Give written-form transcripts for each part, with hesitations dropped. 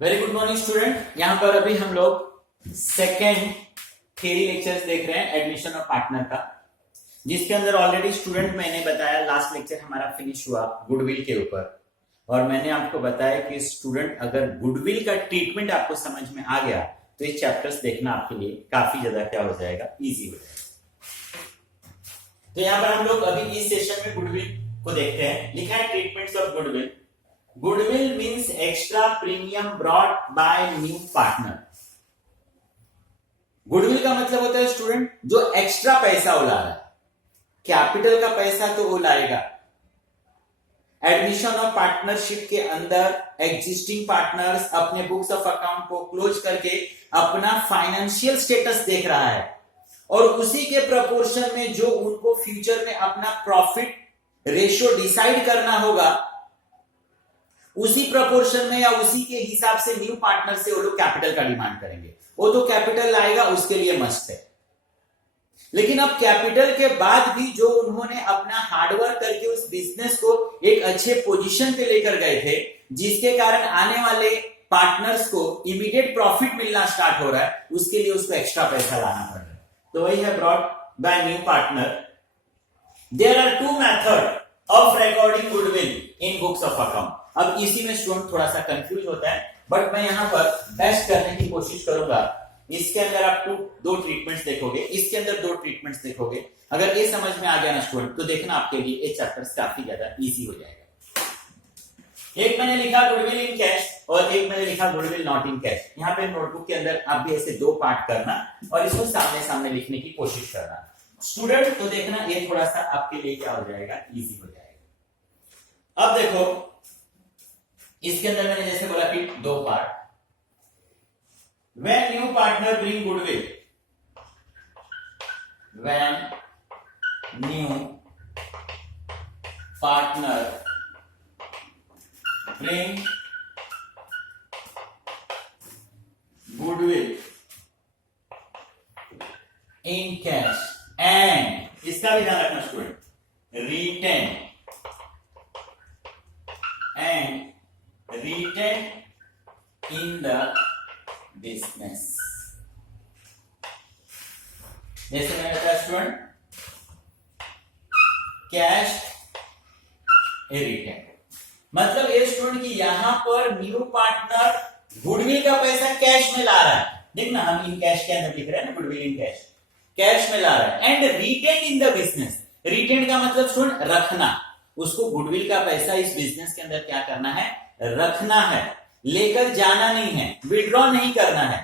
Very good morning student. यहाँ पर अभी हम लोग सेकेंड थ्योरी लेक्चर्स देख रहे हैं एडमिशन ऑफ पार्टनर का, जिसके अंदर ऑलरेडी स्टूडेंट मैंने बताया लास्ट लेक्चर हमारा फिनिश हुआ गुडविल के ऊपर, और मैंने आपको बताया कि स्टूडेंट अगर गुडविल का ट्रीटमेंट आपको समझ में आ गया तो ये चैप्टर्स देखना आपके लिए काफी ज्यादा क्या हो जाएगा, इजी हो जाएगा। तो यहाँ पर हम लोग अभी इस सेशन में गुडविल को देखते हैं। लिखा है treatments of goodwill. Goodwill means extra premium brought by new partner. Goodwill का मतलब होता है स्टूडेंट जो एक्स्ट्रा पैसा वो ला रहा है। कैपिटल का पैसा तो वो लाएगा। एडमिशन ऑफ पार्टनरशिप के अंदर एग्जिस्टिंग पार्टनर्स अपने बुक्स ऑफ अकाउंट को क्लोज करके अपना फाइनेंशियल स्टेटस देख रहा है, और उसी के प्रपोर्शन में जो उनको फ्यूचर में अपना प्रॉफिट रेशियो डिसाइड करना होगा, उसी प्रपोर्शन में या उसी के हिसाब से न्यू पार्टनर से वो लोग कैपिटल का डिमांड करेंगे। वो तो कैपिटल लाएगा, उसके लिए मस्त है। लेकिन अब कैपिटल के बाद भी जो उन्होंने अपना हार्डवर्क करके उस बिजनेस को एक अच्छे पोजीशन पे लेकर गए थे, जिसके कारण आने वाले पार्टनर्स को इमीडिएट प्रॉफिट मिलना स्टार्ट हो रहा है, उसके लिए उसको एक्स्ट्रा पैसा लाना पड़ रहा है। तो वही है brought by new partner. There are two method of recording goodwill in books of account. अब इसी में स्टूडेंट थोड़ा सा कंफ्यूज होता है, बट मैं यहां पर बेस्ट करने की कोशिश करूंगा। इसके अंदर आप दो ट्रीटमेंट्स देखोगे, इसके अंदर दो ट्रीटमेंट्स देखोगे। अगर ये समझ में आ गया ना स्टूडेंट, तो देखना आपके लिए ये चैप्टर्स काफी ज्यादा इजी हो जाएगा। एक मैंने लिखा गुडविल इन कैश और एक मैंने लिखा गुडविल नॉट इन कैश। यहाँ पे नोटबुक के अंदर आप भी ऐसे दो पार्ट करना और इसको सामने सामने लिखने की कोशिश करना स्टूडेंट। तो देखना ये थोड़ा सा आपके लिए क्या हो जाएगा, इजी हो जाएगा। अब देखो, इसके अंदर मैंने जैसे बोला कि दो part. When new partner bring goodwill, when new partner bring goodwill in cash and इसका भी ध्यान रखना student, retain in the business। जैसे मैंने बताया स्टूडेंट, कैश ए रिटेन, मतलब ये स्टूडेंट कि यहां पर न्यू पार्टनर गुडविल का पैसा कैश में ला रहा है। देखना हम इन कैश के अंदर लिख रहे हैं ना, गुडविल इन कैश, कैश में ला रहा है। And retained in the business. Retained का मतलब स्टूडेंट रखना, उसको गुडविल का पैसा इस बिजनेस के अंदर क्या करना है, रखना है, लेकर जाना नहीं है, विड्रॉ नहीं करना है।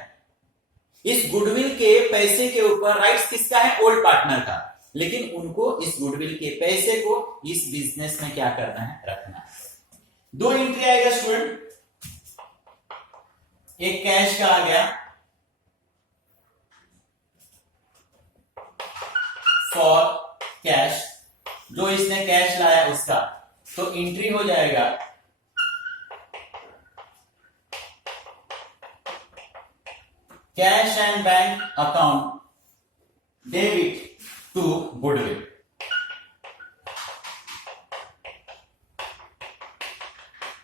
इस गुडविल के पैसे के ऊपर राइट्स किसका है, ओल्ड पार्टनर का, लेकिन उनको इस गुडविल के पैसे को इस बिजनेस में क्या करना है, रखना है। दो एंट्री आएगा स्टूडेंट, एक कैश का आ गया फॉर कैश, जो इसने कैश लाया उसका, तो एंट्री हो जाएगा cash and bank account debit to goodwill.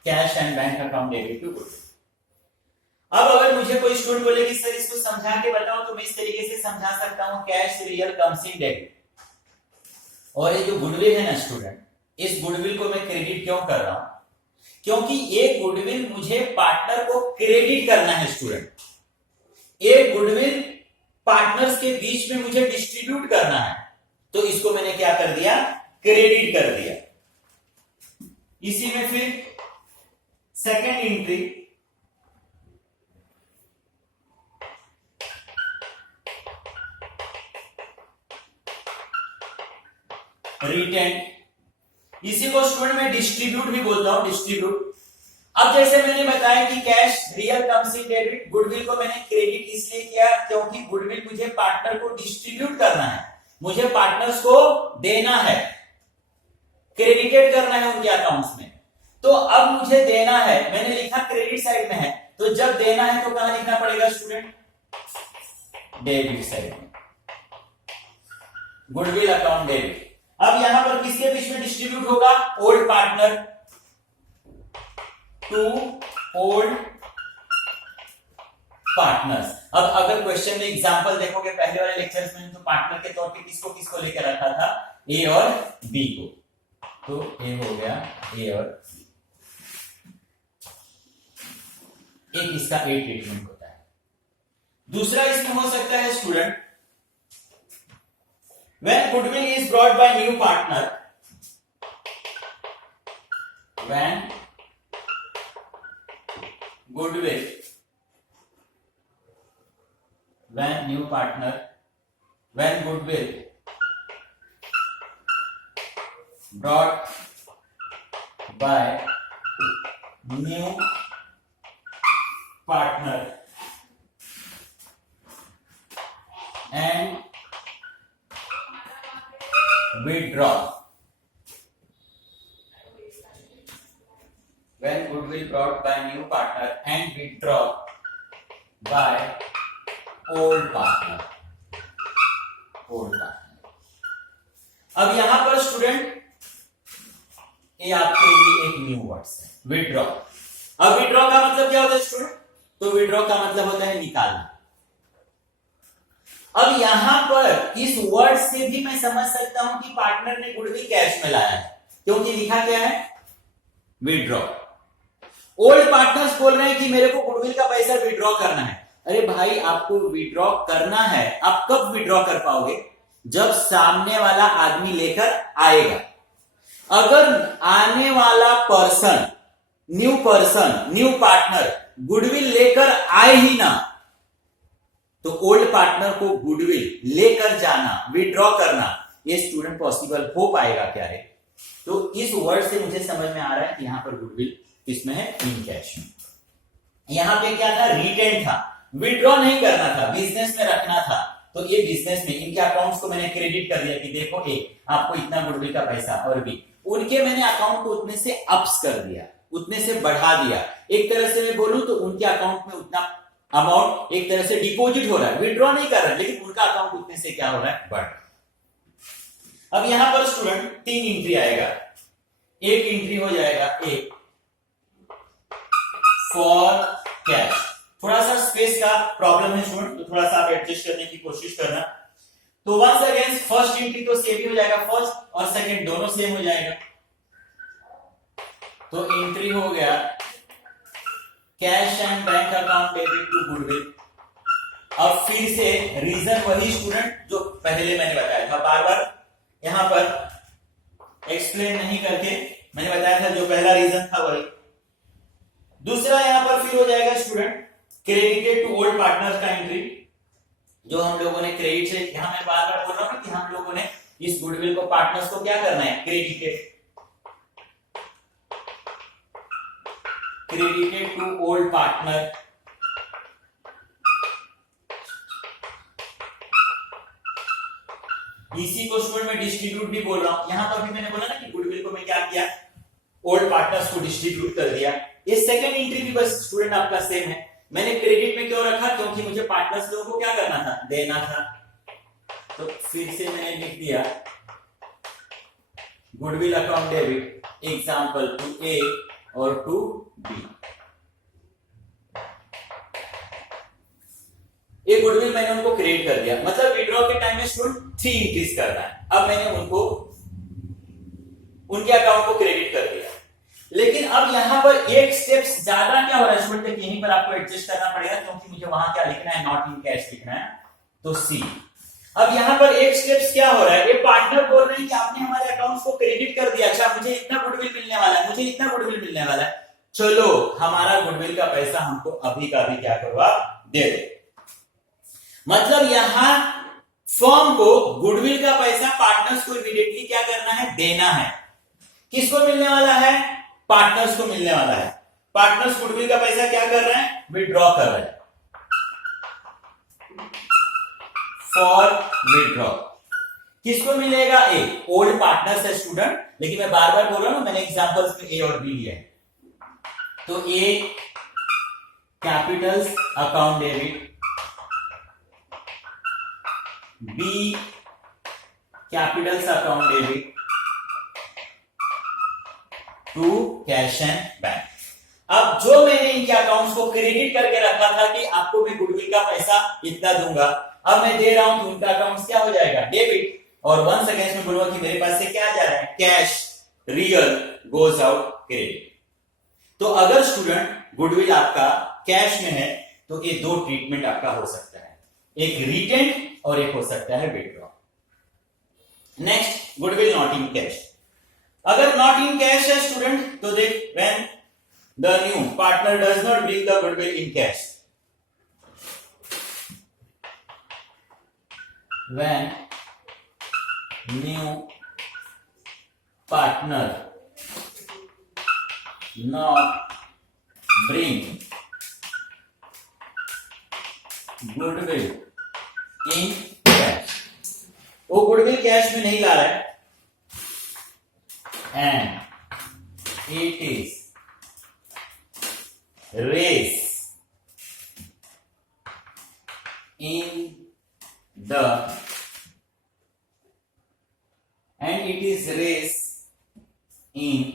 Cash and bank account debit to goodwill. अब अगर मुझे कोई स्टूडेंट बोले कि सर इसको समझा के बताओ, तो मैं इस तरीके से समझा सकता हूं, cash real comes in debit. और ये जो गुडविल है ना स्टूडेंट, इस गुडविल को मैं क्रेडिट क्यों कर रहा हूं, क्योंकि ये गुडविल मुझे पार्टनर को क्रेडिट करना है स्टूडेंट। एक गुडविल पार्टनर्स के बीच में मुझे डिस्ट्रीब्यूट करना है, तो इसको मैंने क्या कर दिया, क्रेडिट कर दिया। इसी में फिर सेकेंड एंट्री, रिटेन, इसी को स्टूडेंट में डिस्ट्रीब्यूट भी बोलता हूं, डिस्ट्रीब्यूट। अब जैसे मैंने बताया कि cash real comes in debit, goodwill को मैंने क्रेडिट इसलिए किया क्योंकि गुडविल मुझे पार्टनर को डिस्ट्रीब्यूट करना है, मुझे पार्टनर्स को देना है, क्रेडिटेड करना है उनके अकाउंट्स में। तो अब मुझे देना है, मैंने लिखा क्रेडिट साइड में है, तो जब देना है तो कहां लिखना पड़ेगा स्टूडेंट, डेबिट साइड में, गुडविल अकाउंट डेबिट। अब यहां पर किसके बीच में डिस्ट्रीब्यूट होगा, old partner to old partners. अब अगर क्वेश्चन में एग्जांपल देखोगे पहले वाले लेक्चर्स में तो पार्टनर के तौर पे किसको किसको लेकर रखा था, ए और बी को। तो ए हो गया ए और बी, एक इसका ए ट्रीटमेंट होता है। दूसरा इसमें हो सकता है student, when goodwill is brought by new partner, when goodwill, when new partner, when goodwill brought by new partner and withdraw, when goodwill brought by new partner and withdraw by old partner, old partner। अब यहां पर student ये आपके लिए एक new words है, withdraw. अब withdraw का मतलब क्या होता है स्टूडेंट, तो विड्रॉ का मतलब होता है निकालना। अब यहां पर इस वर्ड से भी मैं समझ सकता हूं कि पार्टनर ने गुडविल कैश में लाया है, क्योंकि लिखा क्या है, विड्रॉ। ओल्ड पार्टनर्स बोल रहे हैं कि मेरे को गुडविल का पैसा विड्रॉ करना है। अरे भाई आपको विड्रॉ करना है, आप कब विड्रॉ कर पाओगे, जब सामने वाला आदमी लेकर आएगा। अगर आने वाला पर्सन, न्यू पार्टनर गुडविल लेकर आए ही ना, तो ओल्ड पार्टनर को गुडविल लेकर जाना, विड्रॉ करना, ये स्टूडेंट पॉसिबल हो पाएगा क्या है। तो इस वर्ड से मुझे समझ में आ रहा है कि यहां पर गुडविल किसमें है, इन कैश में। यहां पे क्या था, रिटेन था, विड्रॉ नहीं करना था, बिजनेस में रखना था। तो ये बिजनेस में इनके अकाउंट्स को मैंने क्रेडिट कर दिया कि देखो ए आपको इतना गुडविल का पैसा, और बी उनके मैंने अकाउंट को उतने से अप्स कर दिया, उतने से बढ़ा दिया। एक तरह से मैं बोलूं तो उनके अकाउंट में उतना अमाउंट एक तरह से डिपॉजिट हो रहा है, विड्रॉ नहीं कर रहा है, लेकिन उनका अकाउंट उतने से क्या हो रहा है, बढ़। अब यहां पर स्टूडेंट 3 एंट्री आएगा। एक एंट्री हो जाएगा ए फॉर कैश। थोड़ा सा स्पेस का प्रॉब्लम है स्टूडेंट, तो थोड़ा सा आप एडजस्ट करने की कोशिश करना। तो वंस अगेन फर्स्ट एंट्री तो सेम ही हो जाएगा, फर्स्ट और सेकंड दोनों सेम हो जाएगा। तो एंट्री हो गया cash and bank account debit to goodwill. अब फिर से रीजन वही स्टूडेंट जो पहले मैंने बताया था, बार बार यहां पर एक्सप्लेन नहीं करके मैंने बताया था, जो पहला रीजन था वही। दूसरा यहां पर फिर हो जाएगा student credited to old partner का एंट्री, जो हम लोगों ने क्रेडिट से, यहां मैं बार बार बोल रहा हूं कि हम लोगों ने इस गुडविल को पार्टनर्स को क्या करना है, क्रेडिटेड टू ओल्ड पार्टनर इसी को स्टूडेंट में डिस्ट्रीब्यूट भी बोल रहा हूं। यहां पर भी मैंने बोला ना कि गुडविल को मैं क्या किया, ओल्ड पार्टनर्स को डिस्ट्रीब्यूट कर दिया। ये सेकंड एंट्री भी बस स्टूडेंट आपका सेम है। मैंने क्रेडिट में क्यों रखा, क्योंकि मुझे पार्टनर्स लोगों को क्या करना था, देना था। तो फिर से मैंने लिख दिया goodwill account debit example to A और टू बी। ये गुडविल मैंने उनको क्रिएट कर दिया, मतलब विड्रॉ के टाइम में स्टूडेंट 3 एंट्रीज करना है। अब मैंने उनको उनके अकाउंट को क्रेडिट कर दिया, लेकिन अब यहां पर एक स्टेप्स ज्यादा क्या हो रहा है स्टूडेंट, यहीं पर आपको एडजस्ट करना पड़ेगा, क्योंकि मुझे वहां क्या लिखना है, नॉट इन कैश लिखना है, तो सी। अब यहां पर एक स्टेप्स क्या हो रहा है, ये पार्टनर बोल रहे हैं कि आपने हमारे अकाउंट्स को क्रेडिट कर दिया, अच्छा मुझे इतना गुडविल मिलने वाला है, मुझे इतना गुडविल मिलने वाला है, चलो हमारा गुडविल का पैसा हमको अभी का अभी क्या करो आप दे दो। मतलब यहां फर्म को गुडविल का पैसा पार्टनर्स को इमीडिएटली क्या करना है, देना है। किसको मिलने वाला है, पार्टनर्स को मिलने वाला है। पार्टनर्स गुडविल का पैसा क्या कर रहे हैं, विड्रॉ कर रहे हैं, फॉर विड्रॉ। किसको मिलेगा, ए, ओल्ड पार्टनर्स है स्टूडेंट, लेकिन मैं बार बार बोल रहा हूं, मैंने एग्जांपल्स में ए और बी लिया है। तो A capitals account debit, B capitals account debit to cash and bank. अब जो मैंने इनके अकाउंट्स को क्रेडिट करके रखा था कि आपको मैं गुडविल का पैसा इतना दूंगा, अब मैं दे रहा हूं तो उनका अकाउंट्स क्या हो जाएगा, डेबिट। और वंस अगेन मैं बोलूंगा कि मेरे पास से क्या जा रहा है, cash real goes out credit. तो अगर स्टूडेंट गुडविल आपका कैश में है तो ये दो ट्रीटमेंट आपका हो सकता है, एक रिटेन और एक हो सकता है withdraw. Next, goodwill not in cash. अगर नॉट इन कैश है स्टूडेंट तो देख, when the new partner does not bring the goodwill in cash, when new partner not bring goodwill in cash, वो गुडविल कैश में नहीं ला रहा है, and it is raised in the and it is raised in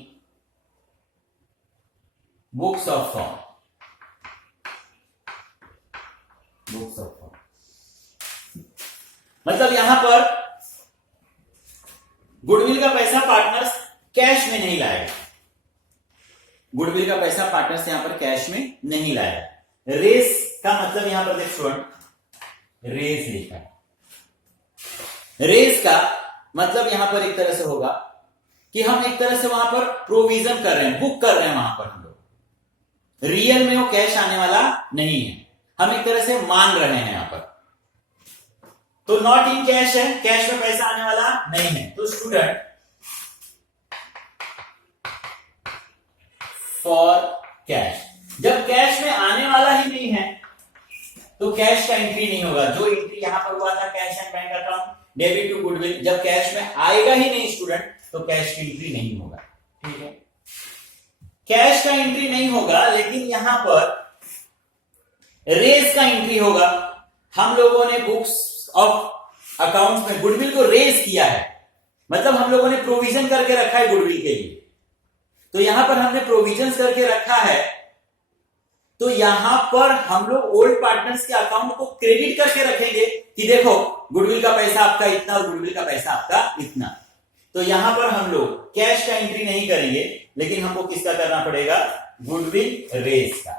books of form, books of form मतलब यहां पर goodwill का पैसा पार्टनर्स कैश में नहीं लाएगा, गुडविल का पैसा पार्टनर्स यहां पर कैश में नहीं लाएगा। रेस का मतलब यहां पर देख स्टूडेंट, रेस लिखा है, रेस का मतलब यहां पर एक तरह से होगा कि हम एक तरह से वहां पर प्रोविजन कर रहे हैं, बुक कर रहे हैं वहां पर हम लोग, रियल में वो कैश आने वाला नहीं है, हम एक तरह से मान रहे हैं यहां पर। तो नॉट इन कैश है, कैश में पैसा आने वाला नहीं है, तो स्टूडेंट फॉर कैश, जब कैश में आने वाला ही नहीं है तो कैश का एंट्री नहीं होगा। जो एंट्री यहां पर हुआ था cash and bank account debit to goodwill, जब कैश में आएगा ही नहीं स्टूडेंट तो कैश की एंट्री नहीं होगा, ठीक है। कैश का एंट्री नहीं होगा, लेकिन यहां पर रेज का एंट्री होगा। हम लोगों ने बुक्स ऑफ अकाउंट्स में गुडविल को रेज किया है, मतलब हम लोगों ने प्रोविजन करके रखा है गुडविल के लिए, तो यहां पर हमने प्रोविजन करके रखा है, तो यहां पर हम लोग ओल्ड पार्टनर्स के अकाउंट को क्रेडिट करके रखेंगे कि देखो गुडविल का पैसा आपका इतना और गुडविल का पैसा आपका इतना। तो यहां पर हम लोग कैश का एंट्री नहीं करेंगे, लेकिन हमको किसका करना पड़ेगा, गुडविल रेज का,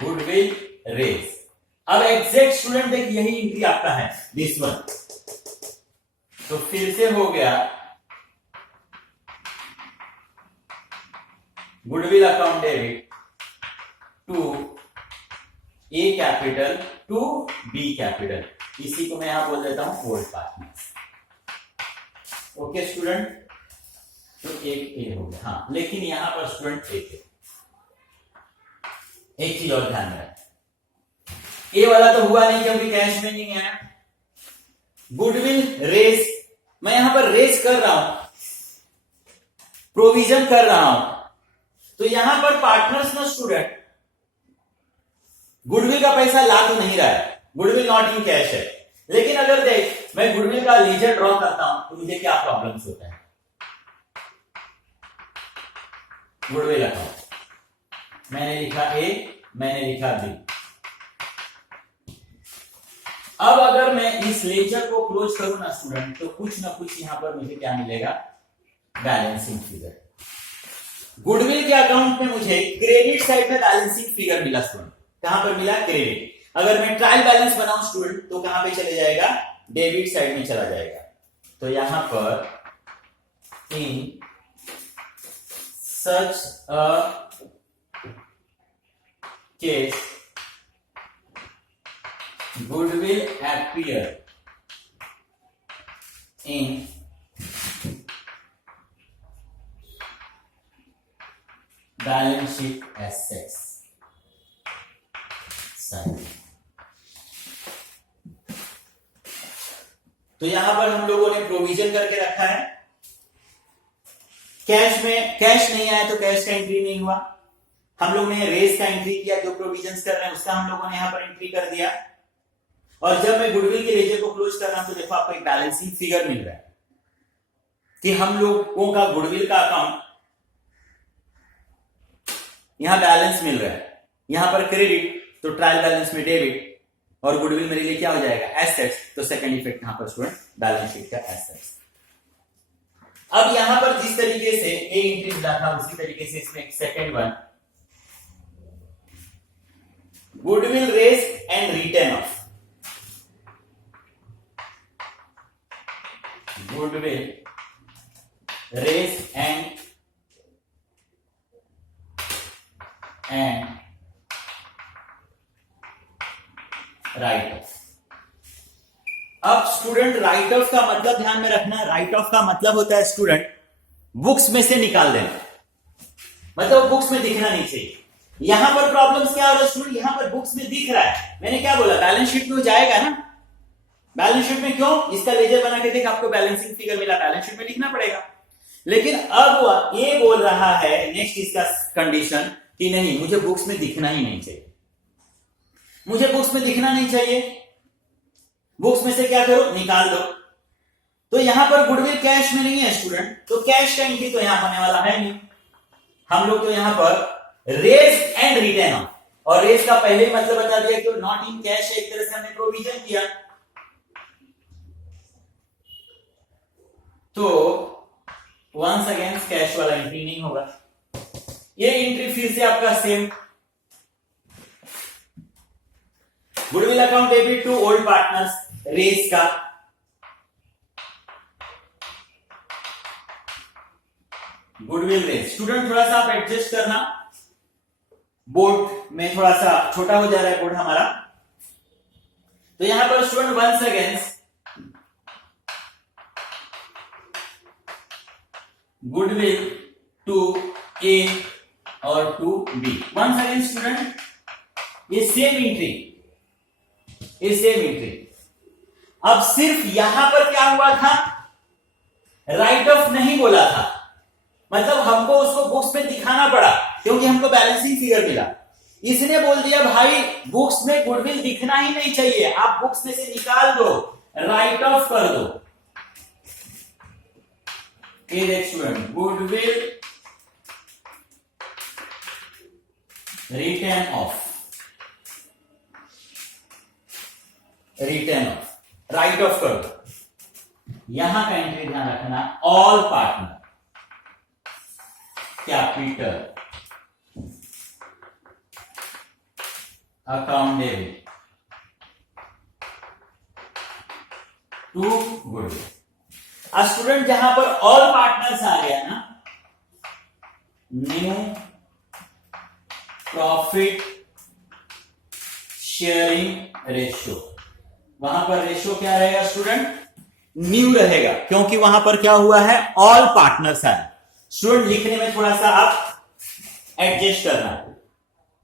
गुडविल रेज। अब एग्जैक्ट स्टूडेंट देख यही एंट्री आपका है, दिस वन, तो फिर से हो गया goodwill account debit to A capital to B capital, इसी को मैं यहां बोल देता हूं ओल्ड पार्टनर्स। ओके स्टूडेंट, तो एक ए हो गया, हाँ, लेकिन यहां पर स्टूडेंट एक चीज और ध्यान में, ए वाला तो हुआ नहीं क्योंकि कैश में नहीं है। गुडविल रेस, मैं यहां पर रेस कर रहा हूं, प्रोविजन कर रहा हूं, तो यहां पर पार्टनर्स ना स्टूडेंट गुडविल का पैसा ला तो नहीं रहा है, गुडविल नॉट इन कैश है, लेकिन अगर देख मैं गुडविल का लीजर ड्रॉ करता हूं तो मुझे क्या प्रॉब्लम्स होता है, गुडविल अकाउंट मैंने लिखा ए, मैंने लिखा बी। अब अगर मैं इस लेजर को क्लोज करूं ना स्टूडेंट, तो कुछ ना कुछ यहां पर मुझे क्या मिलेगा, बैलेंसिंग फिगर। गुडविल के अकाउंट में मुझे क्रेडिट साइड में बैलेंसिंग फिगर मिला स्टूडेंट, कहां पर मिला, क्रेडिट। अगर मैं ट्रायल बैलेंस बनाऊं स्टूडेंट तो कहां पे चले जाएगा, डेबिट साइड में चला जाएगा। तो यहां पर in such a case goodwill appear in balance sheet assets side। तो यहां पर हम लोगों ने प्रोविजन करके रखा है, कैश में कैश नहीं आया तो कैश का एंट्री नहीं हुआ, हम लोग ने रेस का एंट्री किया, जो प्रोविजन कर रहे हैं उसका हम लोगों ने यहां पर एंट्री कर दिया। और जब मैं गुडविल के लेजर को क्लोज कर रहा हूं तो देखो आपको एक बैलेंसिंग फिगर मिल रहा है कि हम लोगों का गुडविल का अकाउंट यहां बैलेंस मिल रहा है, यहां पर क्रेडिट, तो ट्रायल बैलेंस में डेबिट, और गुडविल मेरे लिए क्या हो जाएगा, एसेट्स, तो सेकंड इफेक्ट यहां पर स्टूडेंट बैलेंस शीट का एसेट्स। अब यहां पर जिस तरीके से ए एंट्री मिला था उसी तरीके से इसमें एक second one, goodwill raise and written off, goodwill raise and write off. अब स्टूडेंट राइट ऑफ का मतलब ध्यान में रखना, राइट ऑफ का मतलब होता है स्टूडेंट बुक्स में से निकाल देना, मतलब बुक्स में दिखना नहीं चाहिए। यहां पर प्रॉब्लम्स क्या हो रहा है स्टूडेंट, यहां पर बुक्स में दिख रहा है, मैंने क्या बोला बैलेंस शीट में जाएगा ना, बैलेंस शीट में क्यों, इसका लेजर बना के देख, आपको बैलेंसिंग फिगर मिला, बैलेंस शीट में लिखना पड़ेगा। लेकिन अब ये बोल रहा है नेक्स्ट इसका कंडीशन कि नहीं, मुझे बुक्स में दिखना ही नहीं चाहिए, मुझे बुक्स में दिखना नहीं चाहिए, बुक्स में से क्या करो, निकाल दो। तो यहां पर गुडविल कैश में नहीं है स्टूडेंट, तो कैश का एंट्री तो यहां होने वाला है नहीं, हम लोग तो यहां पर रेज एंड रिटर्न ऑफ, और रेज का पहले ही मतलब बता दिया कि नॉट इन कैश, एक तरह से हमने प्रोविजन किया, तो वंस अगेन कैश वाला एंट्री नहीं होगा। ये एंट्री फिर से आपका same, goodwill account debit to old partners, raise का गुडविल रेज। स्टूडेंट थोड़ा सा आप एडजस्ट करना, बोर्ड में थोड़ा सा छोटा हो जा रहा है बोर्ड हमारा, तो यहां पर student once again goodwill to A और to B, once again student ये सेम एंट्री, ये सेम एंट्री। अब सिर्फ यहां पर क्या हुआ था, राइट ऑफ नहीं बोला था, मतलब हमको उसको बुक्स में दिखाना पड़ा क्योंकि हमको बैलेंसिंग फिगर मिला। इसने बोल दिया भाई बुक्स में गुडविल दिखना ही नहीं चाहिए, आप बुक्स में से निकाल दो, राइट ऑफ कर दो। ये देख student, goodwill written off, written off, write off कर दो। यहां का एंट्री ध्यान रखना, all partner capital account debit to goodwill. अब स्टूडेंट जहां पर ऑल पार्टनर्स आ गया ना, न्यू प्रॉफिट शेयरिंग रेशियो, वहां पर रेशियो क्या रहेगा स्टूडेंट, न्यू रहेगा, क्योंकि वहां पर क्या हुआ है, ऑल पार्टनर्स है। स्टूडेंट लिखने में थोड़ा सा आप एडजस्ट करना,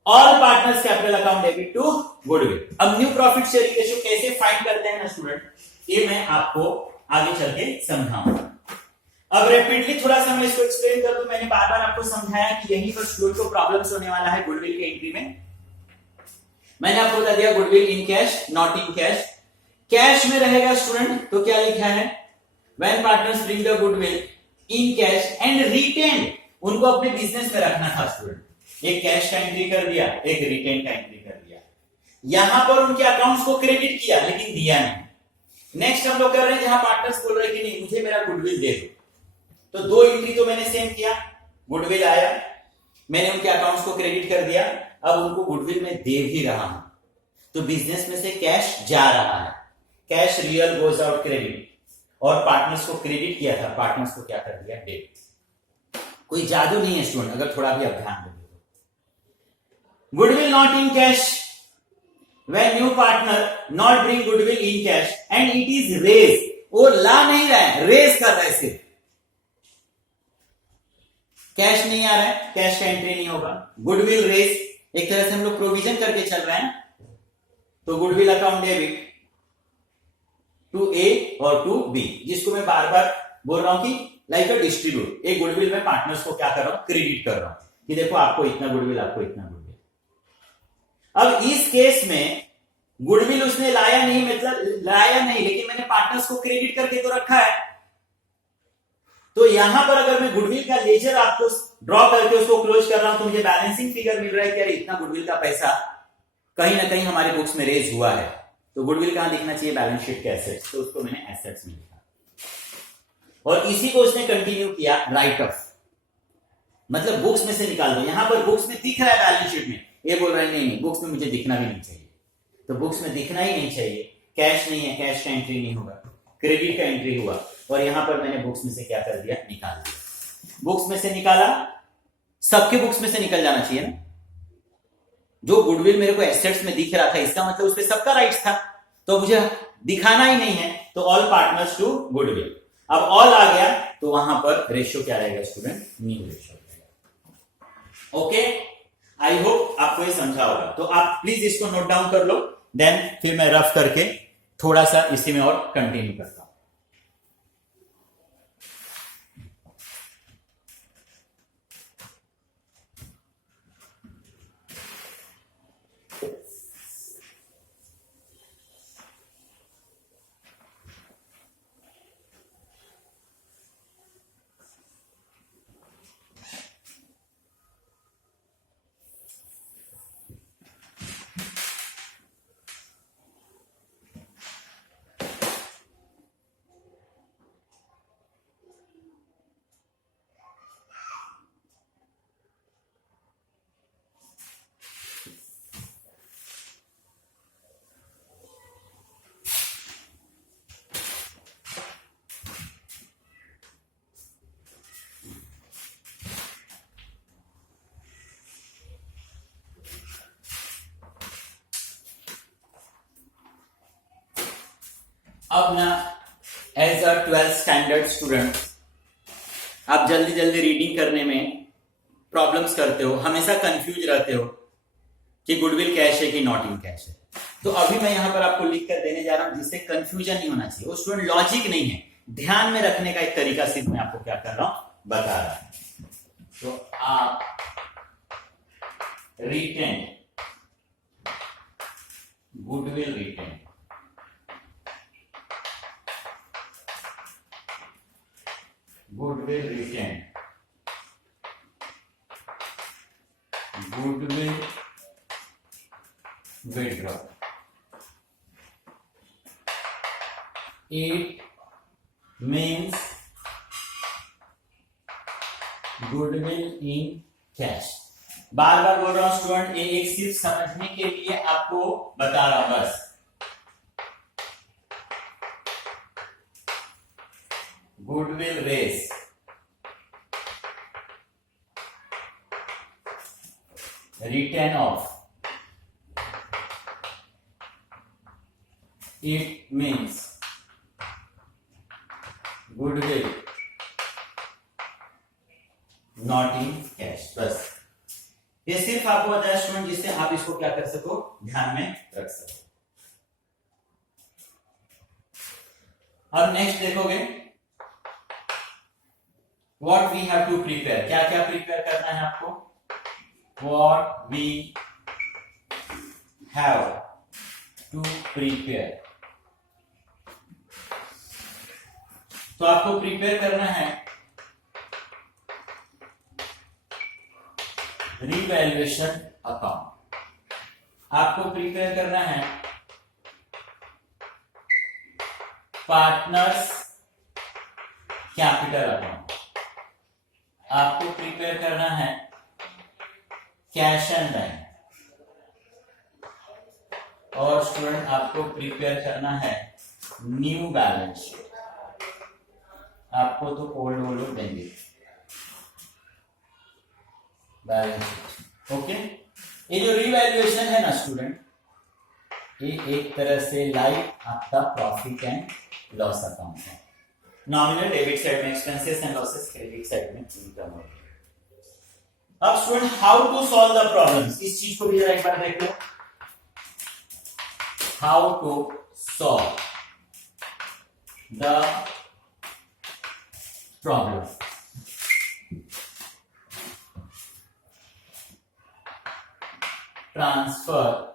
all partners capital account debit to goodwill. अब न्यू प्रॉफिट शेयरिंग रेशियो कैसे फाइंड करते हैं ना स्टूडेंट, ये मैं आपको आगे चल के समझाऊंगा। अब रैपिडली थोड़ा सा मैं इसको एक्सप्लेन कर दूं, मैंने बार बार आपको समझाया कि यहीं पर स्टूडेंट को प्रॉब्लम्स होने वाला है गुडविल के एंट्री में। मैंने आपको बता दिया goodwill in cash, not in cash. Cash में रहेगा स्टूडेंट तो क्या लिखा है, when partners bring the goodwill in cash and retain, उनको अपने बिजनेस में रखना था स्टूडेंट, एक कैश का एंट्री कर दिया, एक रिटेन का एंट्री कर दिया। यहां पर उनके अकाउंट्स को क्रेडिट किया लेकिन दिया नहीं। नेक्स्ट हम लोग कर रहे हैं जहां पार्टनर्स बोल रहे हैं कि नहीं मुझे मेरा गुडविल दे दो, तो दो एंट्री तो मैंने सेम किया, गुडविल आया, मैंने उनके अकाउंट्स को क्रेडिट कर दिया, अब उनको गुडविल में दे भी रहा हूं, तो बिजनेस में से कैश जा रहा है, cash real goes out credit, और पार्टनर्स को क्रेडिट किया था, पार्टनर्स को क्या कर दिया, डेबिट। कोई जादू नहीं है स्टूडेंट, अगर थोड़ा भी आप ध्यान देंगे तो। Goodwill not in cash, when new partner not bring goodwill in cash and it is raise, वो ला नहीं रहा है, रेज कर रहा है, सिर्फ कैश नहीं आ रहा है, कैश का एंट्री नहीं होगा। गुडविल रेज, एक तरह से हम लोग प्रोविजन करके चल रहे हैं, तो goodwill account debit to A और टू बी, जिसको मैं बार बार बोल रहा हूं कि लाइक अ डिस्ट्रीब्यूट, एक गुडविल में पार्टनर्स को क्या कर रहा हूं, क्रेडिट कर रहा हूं कि देखो आपको इतना गुडविल, आपको इतना गुडविल। अब इस केस में गुडविल उसने लाया नहीं, मतलब लाया नहीं, लेकिन मैंने पार्टनर्स को क्रेडिट करके तो रखा है, तो यहां पर अगर मैं गुडविल का लेजर आपको ड्रॉ करके उसको क्लोज कर रहा हूं तो मुझे बैलेंसिंग फिगर मिल रहा है कि यार इतना गुडविल का पैसा कहीं ना कहीं हमारे बुक्स में रेज हुआ है। तो गुडविल कहां दिखना चाहिए, बैलेंस शीट के एसेट्स, तो उसको मैंने एसेट्स में लिखा और इसी को उसने कंटिन्यू किया राइट ऑफ, मतलब बुक्स में से निकाल दो। यहां पर बुक्स में दिख रहा है बैलेंस शीट में, ये बोल रहा है नहीं बुक्स में मुझे दिखना भी नहीं चाहिए, तो बुक्स में दिखना ही नहीं चाहिए। कैश नहीं है, कैश का एंट्री नहीं होगा, क्रेडिट का एंट्री हुआ और यहां पर मैंने बुक्स में से क्या कर दिया, निकाल दिया। बुक्स में से निकाला, सबके बुक्स में से निकल जाना चाहिए ना। जो गुडविल मेरे को एसेट्स में दिख रहा था इसका मतलब उस पर सबका राइट्स था, तो मुझे दिखाना ही नहीं है, तो ऑल पार्टनर्स टू गुडविल। अब ऑल आ गया तो वहां पर रेशियो क्या रहेगा स्टूडेंट, न्यू रेशियो रहेगा। ओके, आई होप आपको ये समझा होगा। तो आप प्लीज इसको नोट डाउन कर लो, देन फिर मैं रफ करके थोड़ा सा इसी में और कंटिन्यू करता हूं। अब ना as a 12th standard student आप जल्दी जल्दी रीडिंग करने में प्रॉब्लम्स करते हो, हमेशा कंफ्यूज रहते हो कि गुडविल कैश है कि नॉट इन कैश है। तो अभी मैं यहां पर आपको लिख कर देने जा रहा हूं जिससे कंफ्यूजन नहीं होना चाहिए। वो स्टूडेंट लॉजिक नहीं है, ध्यान में रखने का एक तरीका सिर्फ मैं आपको क्या कर रहा हूं, बता रहा हूं। तो आप retain goodwill, retain goodwill retained, goodwill withdraw, it means goodwill in cash। बार बार बोल रहा हूं स्टूडेंट, ये एक सिर्फ समझने के लिए आपको बता रहा हूं बस। Goodwill raise, written off, it means goodwill not in cash. बस ये सिर्फ आपको बताया स्टूडेंट जिससे आप इसको क्या कर सको, ध्यान में रख सको। और नेक्स्ट देखोगे what we have to prepare, क्या क्या प्रिपेयर करना है आपको, what we have to prepare। तो आपको प्रिपेयर करना है रिवैल्यूएशन अकाउंट, आपको प्रिपेयर करना है पार्टनर्स कैपिटल अकाउंट, आपको प्रिपेयर करना है कैश एंड बैंक, और स्टूडेंट आपको प्रिपेयर करना है न्यू बैलेंस शीट। आपको तो ओल्ड देंगे बैलेंस शीट। ओके, ये जो रिवैल्यूएशन है ना स्टूडेंट, ये एक तरह से लाइक आपका प्रॉफिट एंड लॉस अकाउंट है। नॉमिनल डेबिट साइड में expenses and losses, credit side में इनकम होगी। अब student how to solve the problems, इस चीज को भी जरा एक बार देख लो। How to solve the problem. Transfer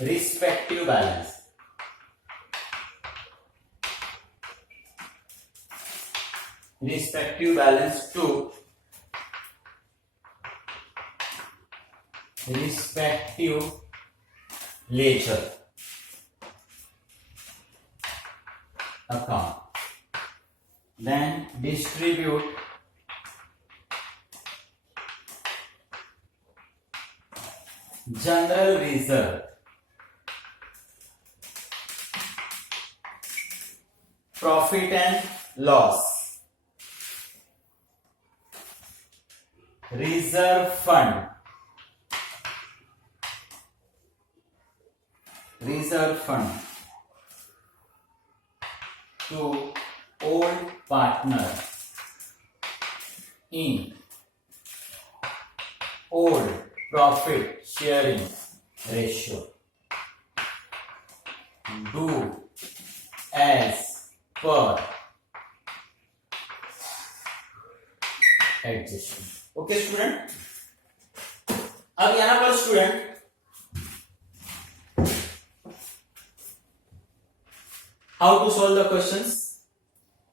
respective balance respective balance to respective ledger account, then distribute general reserve, profit and loss, reserve fund, to old partner in old profit sharing ratio. Do as per adjustment. Okay student, अब यहां पर student how to solve the questions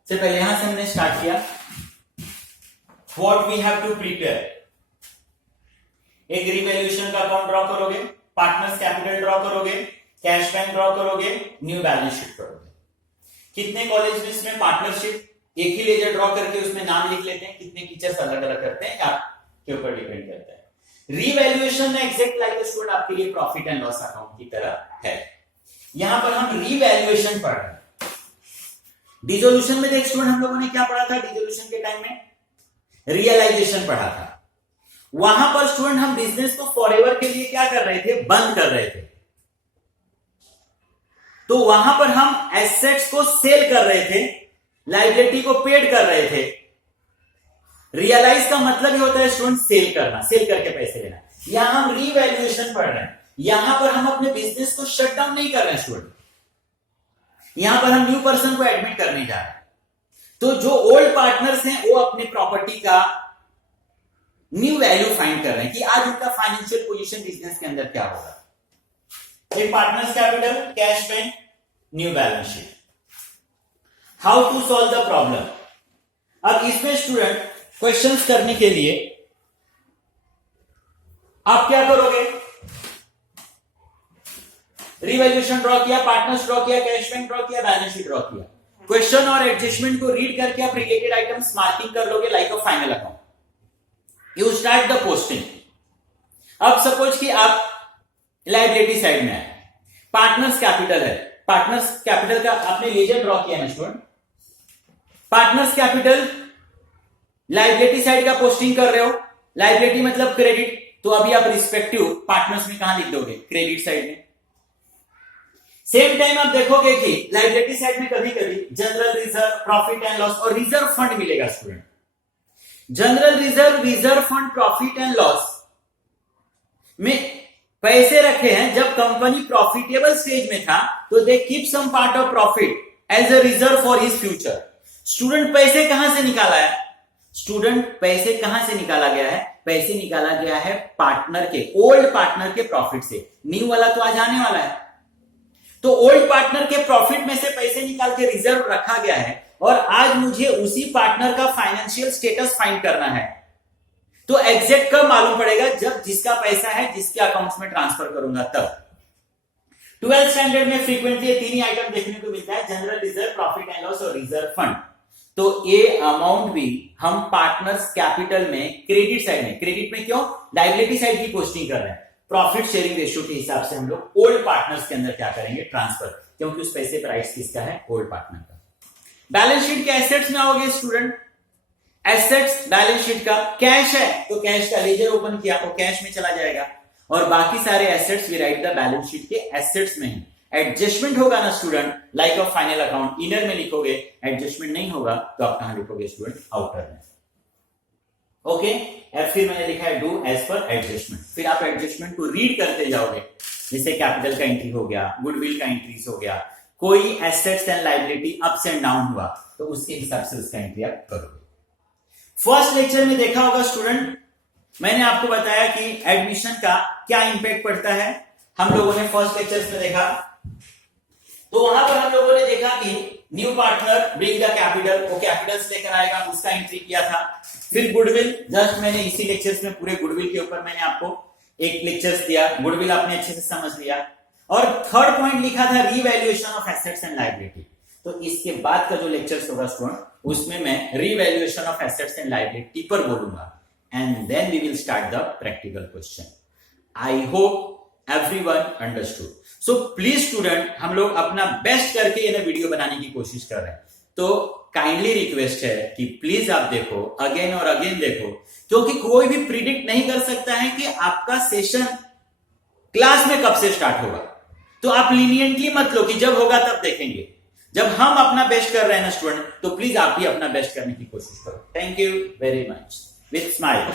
से पहले यहां से हमने start किया. What we have to prepare, एक रिवैल्यूएशन का अकाउंट ड्रॉ करोगे, पार्टनर्स कैपिटल ड्रॉ करोगे, कैश बैंक ड्रॉ करोगे, न्यू बैलेंस शीट करोगे. कितने कॉलेज में इसमें पार्टनरशिप एक ही लेजर ड्रॉ करके उसमें नाम लिख लेते हैं, कितने टीचर्स अलग अलग करते हैं आपके ऊपर डिपेंड करता है. रिवैल्यूएशन में एग्जैक्ट लाइक स्टूडेंट आपके लिए प्रॉफिट एंड लॉस अकाउंट की तरह है. यहां पर हम रिवैल्यूएशन पढ़ रहे हैं. डिसोल्यूशन में देख स्टूडेंट हम लोगों ने क्या पढ़ा था, डिसोल्यूशन के टाइम में रियलाइजेशन पढ़ा था. वहां पर स्टूडेंट हम बिजनेस को फॉरएवर के लिए क्या कर रहे थे, बंद कर रहे थे. तो वहां पर हम एसेट्स को सेल कर रहे थे, लायबिलिटी को पेड कर रहे थे. रियलाइज का मतलब ही होता है स्टूडेंट सेल करना, सेल करके पैसे लेना. यहां हम रिवैल्यूएशन पढ़ रहे हैं. यहां पर हम अपने बिजनेस को शट डाउन नहीं कर रहे हैं स्टूडेंट, यहां पर हम न्यू पर्सन को एडमिट करने जा रहे हैं. तो जो ओल्ड पार्टनर्स हैं वो अपने प्रॉपर्टी का न्यू वैल्यू फाइंड कर रहे हैं कि आज उनका फाइनेंशियल पोजीशन बिजनेस के अंदर क्या होगा. एक partners capital, cash bank, new balance sheet. How to solve the problem. अब इसमें स्टूडेंट क्वेश्चंस करने के लिए आप क्या करोगे, रिवैल्यूएशन ड्रॉ किया, पार्टनर्स ड्रॉ किया, कैश बैंक ड्रॉ किया, बैलेंस शीट ड्रॉ किया. क्वेश्चन और एडजस्टमेंट को रीड करके आप रिलेटेड आइटम्स मार्किंग कर लोगे like a final account. You start the posting. अब सपोज कि आप लायबिलिटी साइड में है, पार्टनर्स कैपिटल है. पार्टनर्स कैपिटल का आपने लेजर ड्रॉ किया है student. Partners capital liability side का पोस्टिंग कर रहे हो. लायबिलिटी मतलब क्रेडिट, तो अभी आप रिस्पेक्टिव पार्टनर्स में कहां लिख दोगे, क्रेडिट साइड में. सेम टाइम आप देखोगे कि लायबिलिटी साइड में कभी कभी general reserve, profit and loss और रिजर्व फंड मिलेगा student. General reserve, reserve fund, profit and loss में पैसे रखे हैं. जब कंपनी प्रॉफिटेबल स्टेज में था तो they keep some part of profit as a reserve for his future. Student पैसे कहां से निकाला है, स्टूडेंट पैसे कहां से निकाला गया है, पैसे निकाला गया है पार्टनर के, ओल्ड पार्टनर के प्रॉफिट से. न्यू वाला तो आज आने वाला है. तो ओल्ड पार्टनर के प्रॉफिट में से पैसे निकाल के रिजर्व रखा गया है और आज मुझे उसी पार्टनर का फाइनेंशियल स्टेटस फाइंड करना है. तो एग्जैक्ट कब मालूम पड़ेगा, जब जिसका पैसा है जिसके अकाउंट्स में ट्रांसफर करूंगा तब. 12th स्टैंडर्ड में फ्रीक्वेंटली तीन ही आइटम देखने को मिलता है, general reserve, profit and loss और रिजर्व फंड. तो ये अमाउंट भी हम पार्टनर्स कैपिटल में क्रेडिट साइड में, क्रेडिट में क्यों, लायबिलिटी साइड की पोस्टिंग कर रहे हैं. प्रॉफिट शेयरिंग रेशियो के हिसाब से हम लोग ओल्ड पार्टनर्स के अंदर क्या करेंगे, ट्रांसफर, क्योंकि उस पैसे पर राइट्स किसका है, ओल्ड पार्टनर का. बैलेंस शीट के एसेट्स में आओगे स्टूडेंट. एसेट्स बैलेंस शीट का कैश है तो कैश का लेजर ओपन किया तो कैश में चला जाएगा और बाकी सारे assets we write the balance sheet के एसेट्स में ही. एडजस्टमेंट होगा ना student like a final account, inner में लिखोगे. एडजस्टमेंट नहीं होगा तो आप कहां लिखोगे स्टूडेंट, आउटर में. ओके. फिर मैंने लिखा है डू एज पर एडजस्टमेंट. फिर आप एडजस्टमेंट को रीड करते जाओगे, जैसे कैपिटल का एंट्री हो गया, गुडविल का इंक्रीज हो गया, कोई assets and liability ups and down हुआ तो उसके हिसाब से उसका एंट्री आप करोगे. फर्स्ट लेक्चर में देखा होगा स्टूडेंट, मैंने आपको बताया कि एडमिशन का क्या इंपैक्ट पड़ता है. हम लोगों ने फर्स्ट लेक्चर में देखा तो वहां पर हम लोगों ने देखा कि new partner bring the capital, वो कैपिटल्स लेकर आएगा, उसका एंट्री किया था। फिर गुडविल, जस्ट मैंने इसी लेक्चर्स में पूरे गुडविल के ऊपर मैंने आपको एक लेक्चर्स दिया, गुडविल आपने अच्छे से समझ लिया। और थर्ड पॉइंट लिखा था revaluation of assets and liability. तो इसके बाद का जो लेक्चर्स होगा स्टूडेंट, उसमें मैं revaluation of assets and liability पर बोलूंगा, and then we will start the practical question. I hope everyone understood. So please student, हम लोग अपना बेस्ट करके ये वीडियो बनाने की कोशिश कर रहे हैं, तो काइंडली रिक्वेस्ट है कि प्लीज आप देखो, अगेन और अगेन देखो, क्योंकि कोई भी प्रिडिक्ट नहीं कर सकता है कि आपका सेशन क्लास में कब से स्टार्ट होगा। तो आप लीनियंटली मत लो कि जब होगा तब देखेंगे। जब हम अपना बेस्ट कर रहे हैं ना स्टूडेंट, तो प्लीज आप भी अपना बेस्ट करने की कोशिश करो। Thank you very much, with smile.